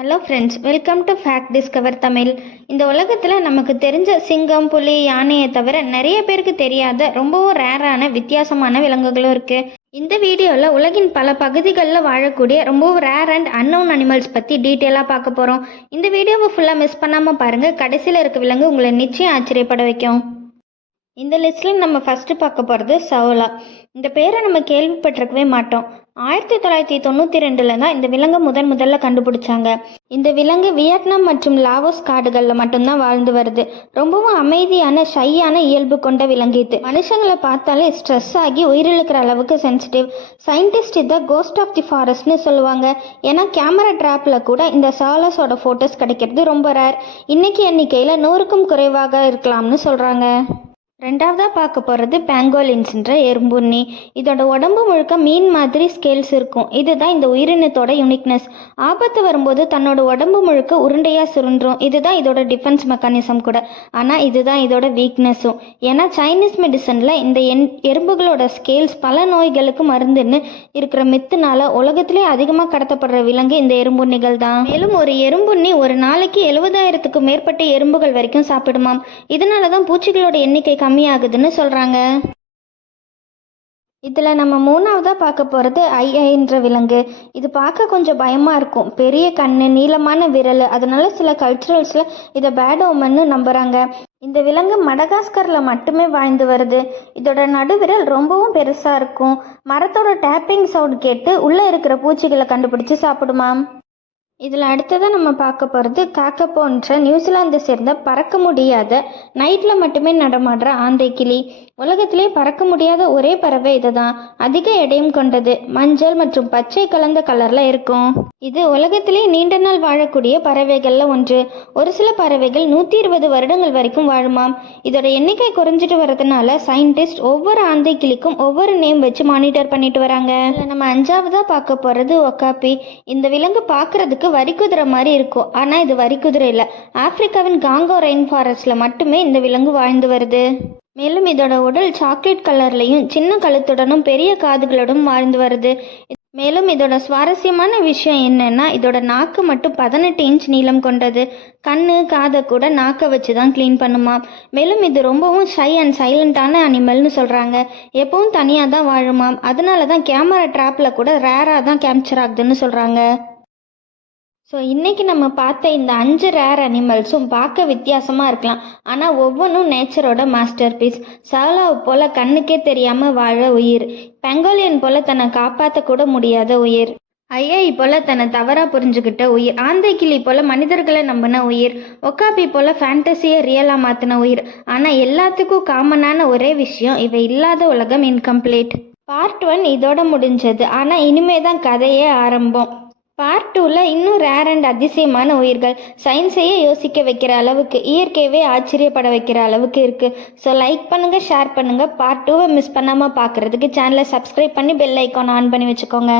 Hello friends, welcome to fact discover Tamil. இந்த உலகத்தில் நமக்கு தெரிஞ்ச சிங்கம், புலி, யானையை தவிர நிறைய பேருக்கு தெரியாத ரொம்பவும் ரேரான வித்தியாசமான விலங்குகளும் இருக்குது. இந்த வீடியோவில் உலகின் பல பகுதிகளில் வாழக்கூடிய ரொம்பவும் ரேர் அண்ட் அன்னோன் அனிமல்ஸ் பற்றி டீட்டெயிலாக பார்க்க போகிறோம். இந்த வீடியோவை ஃபுல்லாக மிஸ் பண்ணாமல் பாருங்கள். கடைசியில் இருக்க விலங்கு உங்களை நிச்சயம் ஆச்சரியப்பட வைக்கும். இந்த லிஸ்ட்டில் நம்ம ஃபஸ்ட்டு பார்க்க போகிறது சவுலா. இந்த பேரை நம்ம கேள்விப்பட்டிருக்கவே மாட்டோம். 1992 தான் இந்த விலங்கை முதல்ல கண்டுபிடிச்சாங்க. இந்த விலங்கு வியட்நாம் மற்றும் லாவோஸ் காடுகளில் மட்டும்தான் வாழ்ந்து வருது. ரொம்பவும் அமைதியான ஷையான இயல்பு கொண்ட விலங்கு இது. மனுஷங்களை பார்த்தாலே ஸ்ட்ரெஸ் ஆகி உயிரிழக்கிற அளவுக்கு சென்சிட்டிவ். சயின்டிஸ்ட் இதை கோஸ்ட் ஆஃப் தி ஃபாரஸ்ட்னு சொல்லுவாங்க. ஏன்னா கேமரா ட்ராப்பில் கூட இந்த சவுலாஸோட ஃபோட்டோஸ் கிடைக்கிறது ரொம்ப ரேர். இன்னைக்கு எண்ணிக்கையில் 100க்கும் குறைவாக இருக்கலாம்னு சொல்கிறாங்க. ரெண்டாவதாக பார்க்க போகிறது பேங்கோலின்ஸ்ன்ற எறும்புண்ணி. இதோட உடம்பு முழுக்க மீன் மாதிரி ஸ்கேல்ஸ் இருக்கும். இதுதான் இந்த உயிரினத்தோட யூனிக்னஸ். ஆபத்து வரும்போது தன்னோட உடம்பு முழுக்க உருண்டையாக சுருண்டுரும். இதுதான் இதோட டிஃபென்ஸ் மெக்கானிசம் கூட. ஆனால் இதுதான் இதோட வீக்னஸும். ஏன்னா சைனீஸ் மெடிசனில் இந்த எறும்புகளோட ஸ்கேல்ஸ் பல நோய்களுக்கு மருந்துன்னு இருக்கிற மித்துனால உலகத்திலே அதிகமாக கடத்தப்படுற விலங்கு இந்த எறும்புண்ணிகள் தான். மேலும் ஒரு எறும்புண்ணி ஒரு நாளைக்கு 70,000க்கும் மேற்பட்ட எறும்புகள் வரைக்கும் சாப்பிடுமாம். இதனால தான் பூச்சிகளோட எண்ணிக்கை கம்மியாகுதுன்னு சொல்றாங்க. இதில் நம்ம மூணாவதாக பார்க்க போகிறது ஐஐன்ற விலங்கு. இது பார்க்க கொஞ்சம் பயமாக இருக்கும். பெரிய கண்ணு, நீளமான விரல். அதனால சில கல்ச்சுரல்ஸில் இதை பேட் ஓமன்னு நம்புகிறாங்க. இந்த விலங்கு மடகாஸ்கரில் மட்டுமே வாழ்ந்து வருது. இதோட நடுவிரல் ரொம்பவும் பெருசாக இருக்கும். மரத்தோட டேப்பிங் சவுண்ட் கேட்டு உள்ளே இருக்கிற பூச்சிகளை கண்டுபிடிச்சு சாப்பிடுமாம். இதில் அடுத்ததாக நம்ம பார்க்க போகிறது காக்கப்போன்ற நியூசிலாந்தை சேர்ந்த பறக்க முடியாத நைட்டில் மட்டுமே நடமாடுற ஆந்தை கிளி. உலகத்திலே பறக்க முடியாத ஒரே பறவை இதுதான். அதிக எடையும் கொண்டது. மஞ்சள் மற்றும் பச்சை கலந்த கலரில் இருக்கும். இது உலகத்திலே நீண்ட நாள் வாழக்கூடிய பறவைகளில் ஒன்று. ஒரு சில பறவைகள் 120 வருடங்கள் வரைக்கும் வாழுமாம். இதோட எண்ணிக்கை குறைஞ்சிட்டு வரதுனால சயின்டிஸ்ட் ஒவ்வொரு ஆந்தை கிளிக்கும் ஒவ்வொரு நேம் வச்சு மானிட்டர் பண்ணிட்டு வராங்க. இதில் நம்ம அஞ்சாவதாக பார்க்க போகிறது ஒக்காப்பி. இந்த விலங்கு பார்க்கறதுக்கு வரிக்குதிரை மாதிரி இருக்கும். ஆனால் இது வரிக்குதிரை இல்லை. ஆப்பிரிக்காவின் காங்கோ ரெயின் ஃபாரஸ்டில் மட்டுமே இந்த விலங்கு வாழ்ந்து வருது. மேலும் இதோட உடல் சாக்லேட் கலர்லையும் சின்ன கழுத்துடனும் பெரிய காதுகளுடன் வாழ்ந்து வருது. மேலும் இதோட சுவாரஸ்யமான விஷயம் என்னன்னா, இதோட நாக்கு மட்டும் 18 இன்ச் நீளம் கொண்டது. கண்ணு, காதை கூட நாக்கை வச்சு தான் க்ளீன் பண்ணுமா. மேலும் இது ரொம்பவும் ஷை அண்ட் சைலண்டான அனிமல்னு சொல்கிறாங்க. எப்பவும் தனியாக தான் வாழுமாம். அதனால தான் கேமரா ட்ராப்பில் கூட ரேராக தான் கேப்சர் ஆகுதுன்னு சொல்கிறாங்க. ஸோ இன்றைக்கி நம்ம பார்த்த இந்த 5 ரேர் அனிமல்ஸும் பார்க்க வித்தியாசமாக இருக்கலாம். ஆனால் ஒவ்வொன்றும் நேச்சரோட மாஸ்டர் பீஸ். சவுலாவை போல் கண்ணுக்கே தெரியாமல் வாழ உயிர். பெங்கோலியன் போல் தன்னை காப்பாற்ற கூட முடியாத உயிர். ஐஐ போல் தன்னை தவறாக புரிஞ்சுக்கிட்ட உயிர். ஆந்தை கிளி போல் மனிதர்களை நம்பின உயிர். ஒக்காப்பி போல் ஃபேண்டசியை ரியலாக மாற்றின உயிர். ஆனால் எல்லாத்துக்கும் காமனான ஒரே விஷயம், இவை இல்லாத உலகம் இன்கம்ப்ளீட். பார்ட் 1 இதோட முடிஞ்சது. ஆனால் இனிமே தான் கதையே ஆரம்பம். பார்ட் 2ல் இன்னும் ரேர் அண்ட் அதிசயமான உயிர்கள். சயின்ஸையே யோசிக்க வைக்கிற அளவுக்கு, இயற்கையவே ஆச்சரியப்பட வைக்கிற அளவுக்கு இருக்குது. ஸோ லைக் பண்ணுங்கள், ஷேர் பண்ணுங்கள். பார்ட் 2வை மிஸ் பண்ணாமல் பார்க்குறதுக்கு சேனலை சப்ஸ்கிரைப் பண்ணி பெல் ஐக்கான் ஆன் பண்ணி வச்சுக்கோங்க.